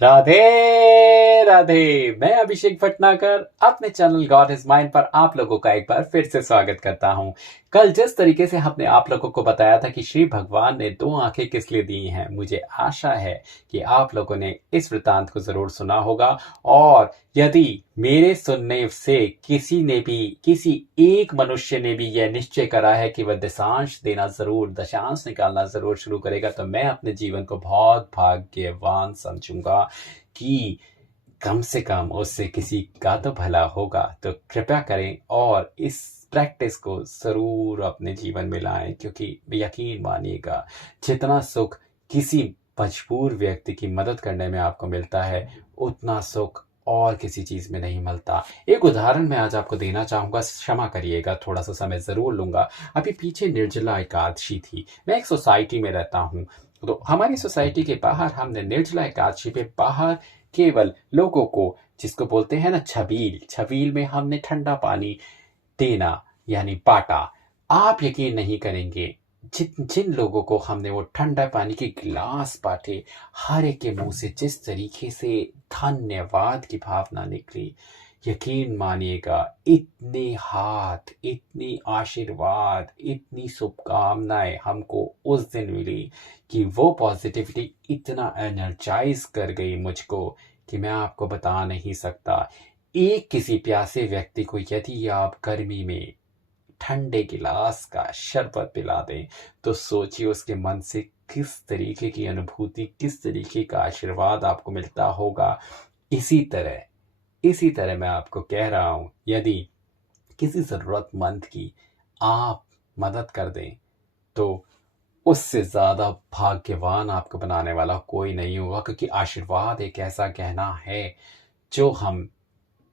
राधे राधे। मैं अभिषेक भटनागर अपने channel God is mind पर आप लोगों का एक बार फिर से स्वागत करता हूं। कल जिस तरीके से हमने आप लोगों को बताया था कि श्री भगवान ने दो आंखें किस लिए दी हैं, मुझे आशा है कि आप लोगों ने इस वृतांत को जरूर सुना होगा। और यदि मेरे सुनने से किसी एक मनुष्य ने भी यह निश्चय करा है कि वह दशांश निकालना जरूर शुरू करेगा, तो मैं अपने जीवन को बहुत भाग्यवान समझूंगा कि कम से कम उससे किसी का तो भला होगा। तो कृपया करें और इस प्रैक्टिस को जरूर अपने जीवन में लाएं, क्योंकि यकीन मानिएगा, जितना सुख किसी मजबूर व्यक्ति की मदद करने में आपको मिलता है, उतना सुख और किसी चीज में नहीं मिलता। एक उदाहरण मैं आज आपको देना चाहूंगा, क्षमा करिएगा, थोड़ा सा समय जरूर लूंगा। अभी पीछे निर्जला एकादशी थी। मैं एक सोसाइटी में रहता हूँ, तो हमारी सोसाइटी के बाहर हमने निर्जला एकादशी पे बाहर केवल लोगों को, जिसको बोलते हैं ना छबील, छबील में हमने ठंडा पानी देना यानी बाटा। आप यकीन नहीं करेंगे, जिन जिन लोगों को हमने वो ठंडा पानी के गिलास बांटे, हर एक के मुंह से जिस तरीके से धन्यवाद की भावना निकली, यकीन मानिएगा, इतने हाथ, इतनी आशीर्वाद, इतनी शुभकामनाएं हमको उस दिन मिली कि वो पॉजिटिविटी इतना एनर्जाइज कर गई मुझको कि मैं आपको बता नहीं सकता। एक किसी प्यासे व्यक्ति को यदि आप गर्मी में ठंडे गिलास का शरबत पिला दें, तो सोचिए उसके मन से किस तरीके की अनुभूति, किस तरीके का आशीर्वाद आपको मिलता होगा। इसी तरह मैं आपको कह रहा हूं, यदि किसी जरूरतमंद की आप मदद कर दें, तो उससे ज्यादा भाग्यवान आपको बनाने वाला कोई नहीं होगा। क्योंकि आशीर्वाद एक ऐसा गहना है जो हम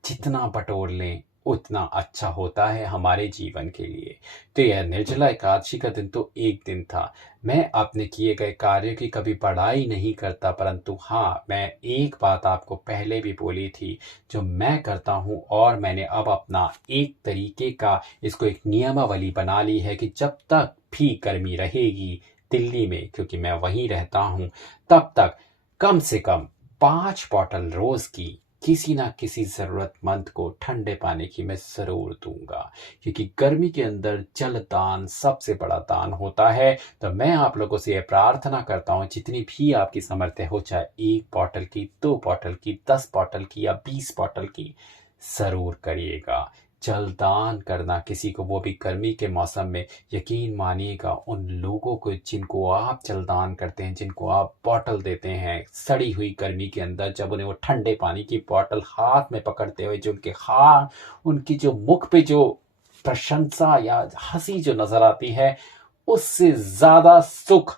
जितना बटोर लें उतना अच्छा होता है हमारे जीवन के लिए। तो यह निर्जला एकादशी का दिन तो एक दिन था। मैं अपने किए गए कार्य की कभी बड़ाई नहीं करता, परंतु हाँ, मैं एक बात आपको पहले भी बोली थी जो मैं करता हूँ, और मैंने अब अपना एक तरीके का इसको एक नियमावली बना ली है कि जब तक भी गर्मी रहेगी दिल्ली में, क्योंकि मैं वहीं रहता हूँ, तब तक कम से कम 5 बॉटल रोज की किसी ना किसी जरूरतमंद को ठंडे पानी की मैं जरूर दूंगा। क्योंकि गर्मी के अंदर जल दान सबसे बड़ा दान होता है। तो मैं आप लोगों से यह प्रार्थना करता हूं, जितनी भी आपकी सामर्थ्य हो, चाहे 1 बॉटल की, 2 बॉटल की, 10 बॉटल की या 20 बॉटल की, जरूर करिएगा। जलदान करना किसी को, वो भी गर्मी के मौसम में, यकीन मानिएगा, उन लोगों को जिनको आप जलदान करते हैं, जिनको आप बॉटल देते हैं सड़ी हुई गर्मी के अंदर, जब उन्हें वो ठंडे पानी की बॉटल हाथ में पकड़ते हुए, जो उनके हाथ, उनकी जो मुख पे जो प्रशंसा या हंसी जो नजर आती है, उससे ज्यादा सुख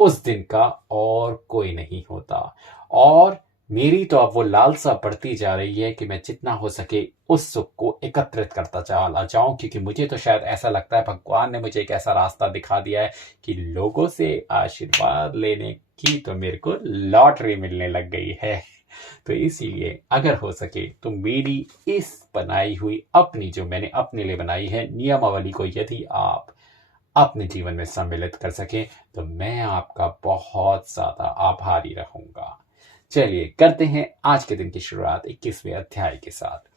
उस दिन का और कोई नहीं होता। और मेरी तो अब वो लालसा बढ़ती जा रही है कि मैं जितना हो सके उस सुख को एकत्रित करता चला जाऊं, क्योंकि मुझे तो शायद ऐसा लगता है भगवान ने मुझे एक ऐसा रास्ता दिखा दिया है कि लोगों से आशीर्वाद लेने की तो मेरे को लॉटरी मिलने लग गई है। तो इसीलिए अगर हो सके तो मेरी इस बनाई हुई, अपनी जो मैंने अपने लिए बनाई है नियमावली को, यदि आप अपने जीवन में सम्मिलित कर सके, तो मैं आपका बहुत ज्यादा आभारी रहूंगा। चलिए करते हैं आज के दिन की शुरुआत 21वें अध्याय के साथ।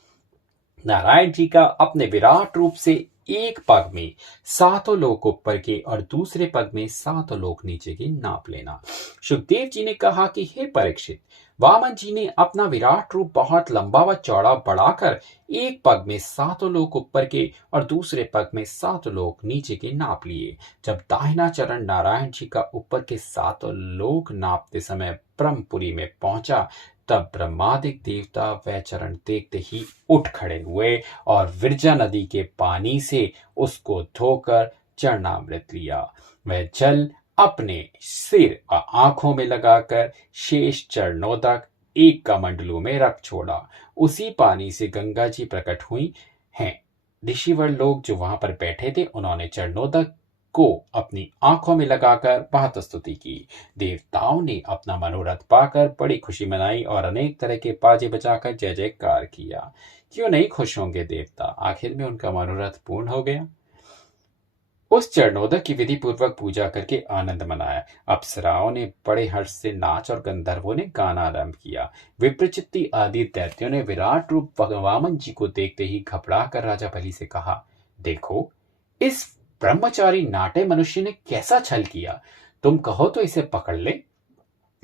नारायण जी का अपने विराट रूप से एक पग में 7 लोक ऊपर के और दूसरे पग में 7 लोक नीचे की नाप लेना। सुखदेव जी ने कहा कि हे परीक्षित, वामन जी ने अपना विराट रूप बहुत लंबा व चौड़ा बढ़ाकर एक पग में 7 लोक ऊपर के और दूसरे पग में 7 लोक नीचे के नाप लिए। जब दाहिना चरण नारायण जी का ऊपर के 7 लोक नापते समय ब्रह्मपुरी में पहुंचा, तब ब्रह्मादिक देवता वह चरण देखते ही उठ खड़े हुए और विरजा नदी के पानी से उसको धोकर चरणामृत लिया। वह जल अपने सिर और आंखों में लगाकर शेष चरणोदक एक कमंडलू में रख छोड़ा। उसी पानी से गंगा जी प्रकट हुई हैं। ऋषिवर लोग जो वहां पर बैठे थे, उन्होंने चरणोदक को अपनी आंखों में लगाकर बहुत स्तुति की। देवताओं ने अपना मनोरथ पाकर बड़ी खुशी मनाई और अनेक तरह के बाजे बजाकर जय जयकार किया। क्यों नहीं खुश होंगे देवता, आखिर में उनका मनोरथ पूर्ण हो गया। उस चरणोदक की विधि पूर्वक पूजा करके आनंद मनाया। अप्सराओं ने बड़े हर्ष से नाच और गंधर्वों ने गाना आरंभ किया। विप्रचित्ति आदि दैत्यों ने विराट रूप वामन जी को देखते ही घबरा कर राजा बलि से कहा, देखो इस ब्रह्मचारी नाटे मनुष्य ने कैसा छल किया, तुम कहो तो इसे पकड़ ले।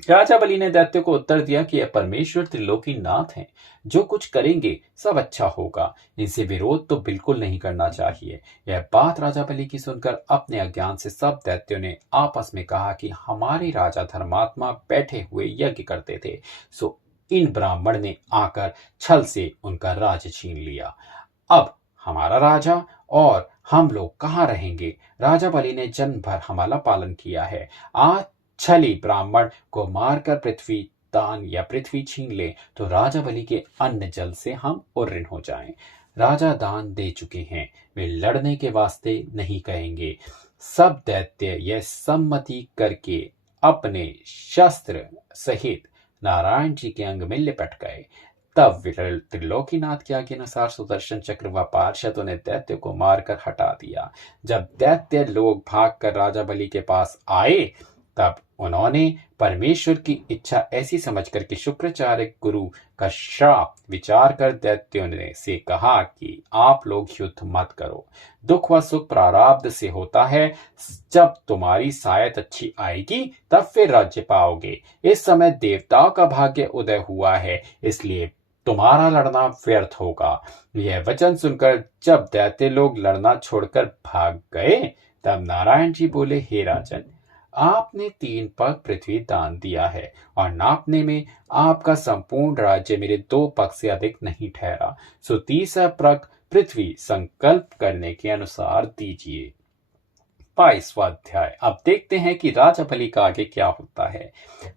राजा बलि ने दैत्यों को उत्तर दिया कि यह परमेश्वर त्रिलोकी नाथ हैं, जो कुछ करेंगे सब अच्छा होगा, इनसे विरोध तो बिल्कुल नहीं करना चाहिए। यह बात राजा बलि की सुनकर अपने अज्ञान से सब दैत्यों ने आपस में कहा कि हमारे राजा धर्मात्मा बैठे हुए यज्ञ करते थे, सो इन ब्राह्मण ने आकर छल से उनका राज्य छीन लिया। अब हमारा राजा और हम लोग कहाँ रहेंगे। राजा बलि ने जन्म भर हमारा पालन किया है, आज छली ब्राह्मण को मारकर पृथ्वी दान या पृथ्वी छीन ले तो राजा बलि के अन्न जल से हम उर्ऋण हो जाएं। राजा दान दे चुके हैं, वे लड़ने के वास्ते नहीं कहेंगे। सब दैत्य यह सम्मति करके अपने शस्त्र सहित नारायण जी के अंग में लिपट गए। तब त्रिलोकीनाथ की आज्ञा अनुसार सुदर्शन चक्र व पार्षदों ने दैत्य को मारकर हटा दिया। जब दैत्य लोग भागकर राजा बलि के पास आए तब उन्होंने परमेश्वर की इच्छा ऐसी समझकर कि शुक्राचार्य गुरु का श्राप विचार कर दैत्यों ने से कहा कि आप लोग युद्ध मत करो, दुख व सुख प्रारब्ध से होता है, जब तुम्हारी सायत अच्छी आएगी तब फिर राज्य पाओगे। इस समय देवताओं का भाग्य उदय हुआ है, इसलिए तुम्हारा लड़ना व्यर्थ होगा। यह वचन सुनकर जब दैत्य लोग लड़ना छोड़कर भाग गए तब नारायण जी बोले, हे राजन, आपने 3 पग पृथ्वी दान दिया है और नापने में आपका संपूर्ण राज्य मेरे 2 पग से अधिक नहीं ठहरा, सो 3 पग पृथ्वी संकल्प करने के अनुसार दीजिए। 22वां अध्याय। अब देखते हैं कि राजा बलि का आगे क्या होता है।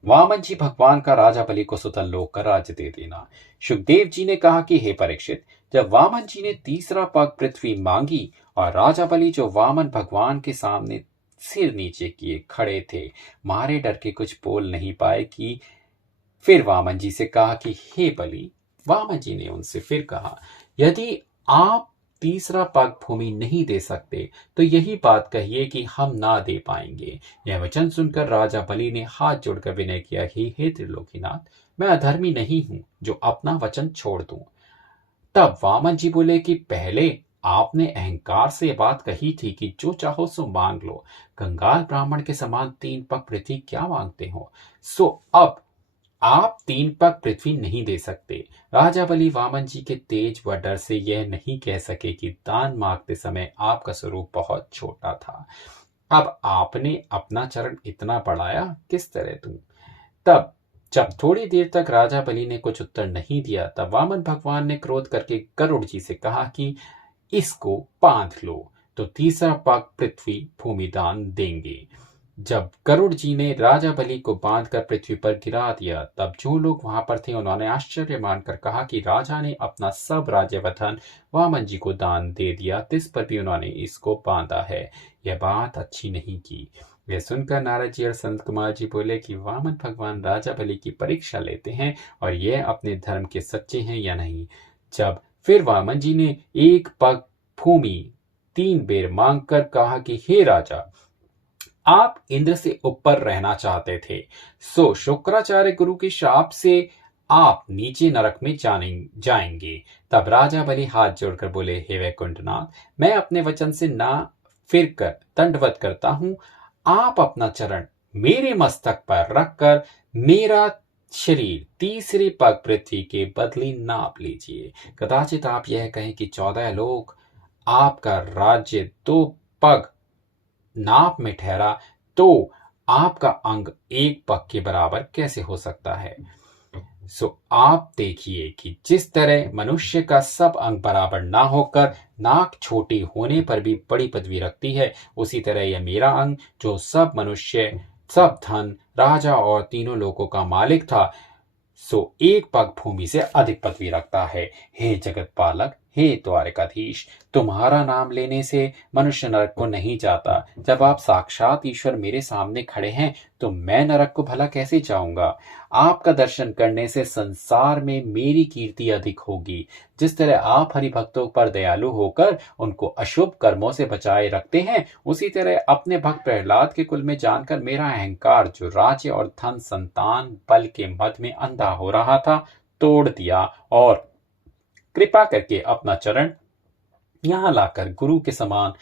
वामन जी भगवान का राजा बलि को सुतल लोक का राज्य दे देना। सुखदेव जी ने कहा कि हे परीक्षित, जब वामन जी ने 3 पग पृथ्वी मांगी और राजा बलि जो वामन भगवान के सामने सिर नीचे किए खड़े थे, मारे डर के कुछ बोल नहीं पाए कि फिर वामन जी से कहा कि हे बलि। वामन जी ने उनसे फिर कहा, यदि आप 3 पग भूमि नहीं दे सकते तो यही बात कहिए कि हम ना दे पाएंगे। यह वचन सुनकर राजा बलि ने हाथ जोड़कर विनय किया, हे त्रिलोकीनाथ, मैं अधर्मी नहीं हूं जो अपना वचन छोड़ दूं। तब वामन जी बोले कि पहले आपने अहंकार से बात कही थी कि जो चाहो सो मांग लो, कंगाल ब्राह्मण के समान 3 पग पृथ्वी क्या मांगते हो, सो अब आप 3 पग पृथ्वी नहीं दे सकते। राजा बलि वामन जी के तेज व डर से यह नहीं कह सके कि दान मांगते समय आपका स्वरूप बहुत छोटा था, अब आपने अपना चरण इतना बढ़ाया, किस तरह दूं। तब जब थोड़ी देर तक राजा बलि ने कुछ उत्तर नहीं दिया तब वामन भगवान ने क्रोध करके गरुड़ जी से कहा कि इसको बांध लो तो 3 पग पृथ्वी भूमि दान देंगे। जब गरुड़ जी ने राजा बलि को बांधकर पृथ्वी पर गिरा दिया तब जो लोग वहां पर थे उन्होंने आश्चर्य मानकर कहा कि राजा ने अपना सब राज्य व धन वामन जी को दान दे दिया, तिस पर भी उन्होंने इसको बांधा है, यह बात अच्छी नहीं की। यह सुनकर नारद जी और संत कुमार जी बोले कि वामन भगवान राजा बलि की परीक्षा लेते हैं और यह अपने धर्म के सच्चे हैं या नहीं। जब फिर वामन जी ने 1 पग भूमि 3 बेर मांगकर कहा कि हे राजा, आप इंद्र से ऊपर रहना चाहते थे, सो शुक्राचार्य गुरु के शाप से आप नीचे नरक में जाएंगे। तब राजा बलि हाथ जोड़कर बोले, हे वैकुंठनाथ, मैं अपने वचन से ना फिर कर दंडवत करता हूं, आप अपना चरण मेरे मस्तक पर रखकर मेरा शरीर 3 पग पृथ्वी के बदले नाप लीजिए। कदाचित आप यह कहें कि 14 लोग आपका राज्य 2 पग नाप में ठहरा तो आपका अंग 1 पग के बराबर कैसे हो सकता है। सो आप देखिए कि जिस तरह मनुष्य का सब अंग बराबर ना होकर नाक छोटी होने पर भी बड़ी पदवी रखती है, उसी तरह यह मेरा अंग जो सब मनुष्य, सब धन, राजा और तीनों लोगों का मालिक था, सो 1 पग भूमि से अधिक पदवी रखता है। हे जगत पालक, हे द्वारिकाधीश, तुम्हारा नाम लेने से मनुष्य नरक को नहीं जाता। जब आप साक्षात ईश्वर मेरे सामने खड़े हैं तो मैं नरक को भला कैसे जाऊंगा? आपका दर्शन करने से संसार में मेरी कीर्ति अधिक होगी। जिस तरह आप हरिभक्तों पर दयालु होकर उनको अशुभ कर्मों से बचाए रखते हैं, उसी तरह अपने भक्त प्रहलाद के कुल में जानकर मेरा अहंकार, जो राज्य और धन संतान बल के मद में अंधा हो रहा था, तोड़ दिया और कृपा करके अपना चरण यहाँ लाकर गुरु के समान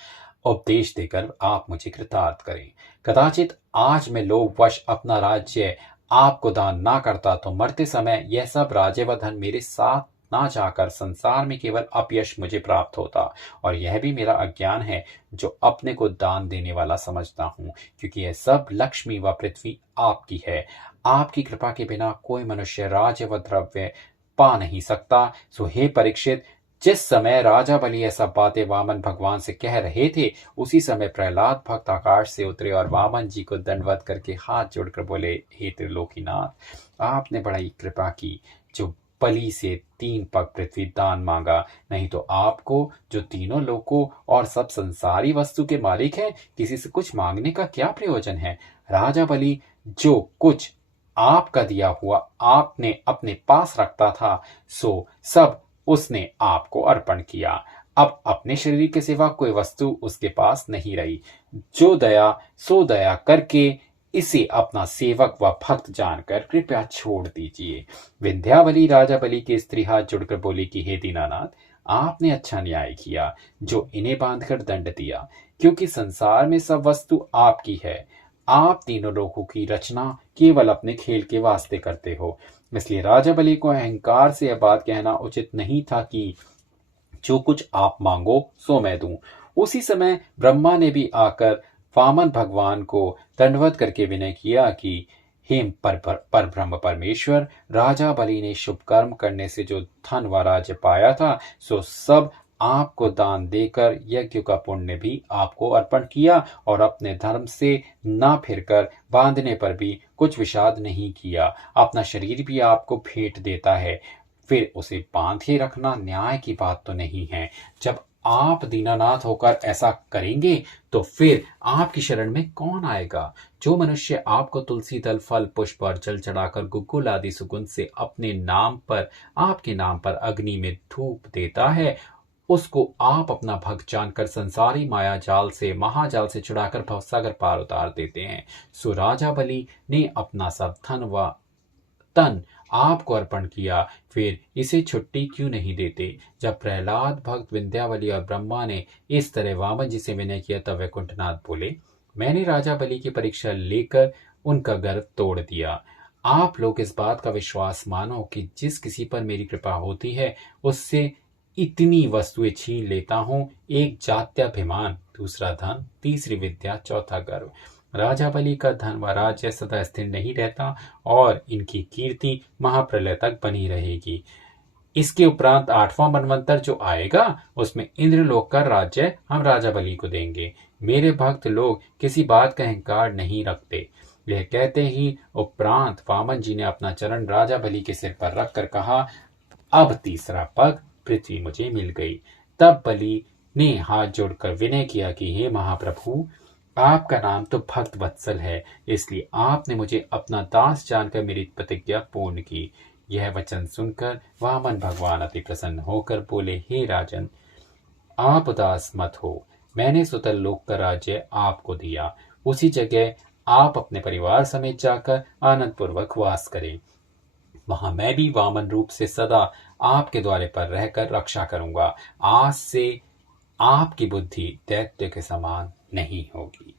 उपदेश देकर आप मुझे कृतार्थ करें। कदाचित आज मैं लोभ वश अपना राज्य आपको दान ना करता तो मरते समय यह सब राज्य व धन मेरे साथ ना जाकर संसार में केवल अपयश मुझे प्राप्त होता। और यह भी मेरा अज्ञान है जो अपने को दान देने वाला समझता हूँ, क्योंकि यह सब लक्ष्मी व पृथ्वी आपकी है। आपकी कृपा के बिना कोई मनुष्य राज्य व द्रव्य पा नहीं सकता। सो हे परीक्षित, जिस समय राजा बलि ऐसा बातें वामन भगवान से कह रहे थे, उसी समय प्रहलाद भक्त आकाश से उतरे और वामन जी को दंडवत करके हाथ जोड़कर बोले, हे त्रिलोकीनाथ, आपने बड़ी कृपा की जो बलि से 3 पग पृथ्वी दान मांगा। नहीं तो आपको, जो तीनों लोकों और सब संसारी वस्तु के मालिक हैं, किसी से कुछ मांगने का क्या प्रयोजन है? राजा बलि जो कुछ आपका दिया हुआ आपने अपने पास रखता था, सो सब उसने आपको अर्पण किया। अब अपने शरीर के सिवा कोई वस्तु उसके पास नहीं रही। जो दया सो दया करके इसे अपना सेवक व भक्त जानकर कृपया छोड़ दीजिए। विंध्यावली राजा बलि की स्त्री हाथ जुड़कर बोली कि हे दीनानाथ, आपने अच्छा न्याय किया जो इन्हें बांधकर दंड दिया, क्योंकि संसार में सब वस्तु आपकी है। आप तीनों लोगों की रचना केवल अपने खेल के वास्ते करते हो। इसलिए राजा बलि को अहंकार से यह बात कहना उचित नहीं था कि जो कुछ आप मांगो सो मैं दूं। उसी समय ब्रह्मा ने भी आकर वामन भगवान को दंडवत करके विनय किया कि हे पर ब्रह्म परमेश्वर, राजा बलि ने शुभ कर्म करने से जो धन व राज्य पाया था, सो सब आपको दान देकर यज्ञ का पुण्य भी आपको अर्पण किया और अपने धर्म से ना फिरकर बांधने पर भी कुछ विषाद नहीं किया। अपना शरीर भी आपको भेंट देता है, फिर उसे बांधे रखना न्याय की बात तो नहीं है। जब आप दीनानाथ होकर ऐसा करेंगे तो फिर आपकी शरण में कौन आएगा? जो मनुष्य आपको तुलसी दल फल पुष्प और जल चढ़ाकर गुग्गुल आदि सुगंध से अपने नाम पर, आपके नाम पर अग्नि में धूप देता है, उसको आप अपना भक्त जानकर संसारी माया जाल से, महाजाल से छुड़ाकर भवसागर पार उतार देते हैं। सो राजा बलि ने अपना सब धन व तन आपको अर्पण किया, फिर इसे छुट्टी क्यों नहीं देते? जब प्रहलाद भक्त विंध्यावली और ब्रह्मा ने इस तरह वामन जी से विनय किया, तब वैकुंठनाथ बोले, मैंने राजा बलि की परीक्षा लेकर उनका गर्व तोड़ दिया। आप लोग इस बात का विश्वास मानो कि जिस किसी पर मेरी कृपा होती है उससे इतनी वस्तुएं छीन लेता हूं। एक जात्याभिमान, दूसरा धन, तीसरी विद्या, चौथा गर्व। राजा बलि का धन व राज्य सदा स्थिर नहीं रहता और इनकी कीर्ति महाप्रलय तक बनी रहेगी। इसके उपरांत 8वां मनवंतर जो आएगा उसमें इंद्रलोक का राज्य हम राजा बलि को देंगे। मेरे भक्त लोग किसी बात का अहंकार नहीं रखते। यह कहते ही उपरांत वामन जी ने अपना चरण राजा बलि के सिर पर रखकर कहा, अब तीसरा पग पृथ्वी मुझे मिल गई। तब बलि ने हाथ जोड़कर विनय किया कि हे महाप्रभु, आपका नाम तो भक्त वत्सल है, इसलिए आपने मुझे अपना दास जानकर मेरी प्रतिज्ञा पूर्ण की। यह वचन सुनकर वामन भगवान अति प्रसन्न होकर बोले, हे राजन, आप उदास मत हो। मैंने सुतल लोक का राज्य आपको दिया, उसी जगह आप अपने परिवार समेत जाकर आनंद पूर्वक वास करें। वहां मैं भी वामन रूप से सदा आपके द्वारे पर रहकर रक्षा करूंगा। आज से आपकी बुद्धि दैत्य के समान नहीं होगी।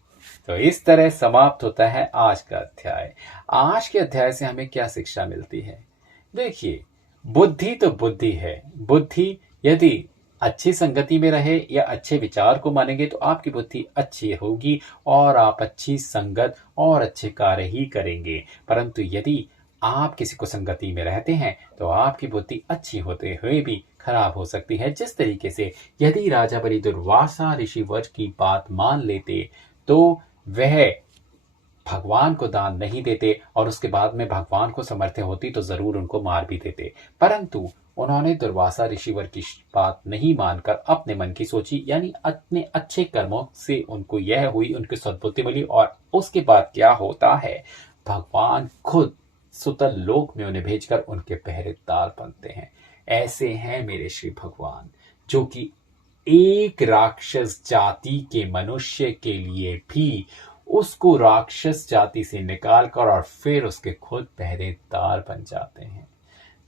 तो इस तरह समाप्त होता है आज का अध्याय। आज के अध्याय से हमें क्या शिक्षा मिलती है? देखिए, बुद्धि तो बुद्धि है। बुद्धि यदि अच्छी संगति में रहे या अच्छे विचार को मानेंगे तो आपकी बुद्धि अच्छी होगी और आप अच्छी संगत और अच्छे कार्य ही करेंगे। परंतु यदि आप किसी को संगति में रहते हैं तो आपकी बुद्धि अच्छी होते हुए भी खराब हो सकती है। जिस तरीके से यदि राजा बलि दुर्वासा ऋषिवर की बात मान लेते तो वह भगवान को दान नहीं देते और उसके बाद में भगवान को समर्थ्य होती तो जरूर उनको मार भी देते, परंतु उन्होंने दुर्वासा ऋषिवर की बात नहीं मानकर अपने मन की सोची, यानी अपने अच्छे कर्मों से उनको यह हुई, उनकी सद्बुद्धि मिली। और उसके बाद क्या होता है, भगवान खुद सुतल लोक में उन्हें भेजकर उनके पहरेदार बनते हैं। ऐसे हैं मेरे श्री भगवान, जो कि एक राक्षस जाति के मनुष्य के लिए भी उसको राक्षस जाति से निकालकर और फिर उसके खुद पहरेदार बन जाते हैं।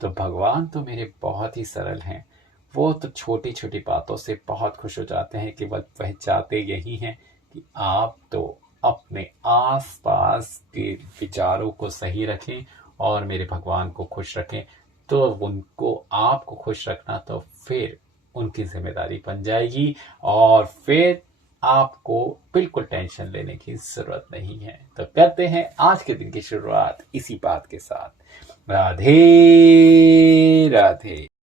तो भगवान तो मेरे बहुत ही सरल हैं, वो तो छोटी छोटी बातों से बहुत खुश हो जाते हैं, केवल वह चाहते यही हैं कि आप तो अपने आसपास के विचारों को सही रखें और मेरे भगवान को खुश रखें। तो उनको आपको खुश रखना तो फिर उनकी जिम्मेदारी बन जाएगी और फिर आपको बिल्कुल टेंशन लेने की जरूरत नहीं है। तो करते हैं आज के दिन की शुरुआत इसी बात के साथ। राधे राधे।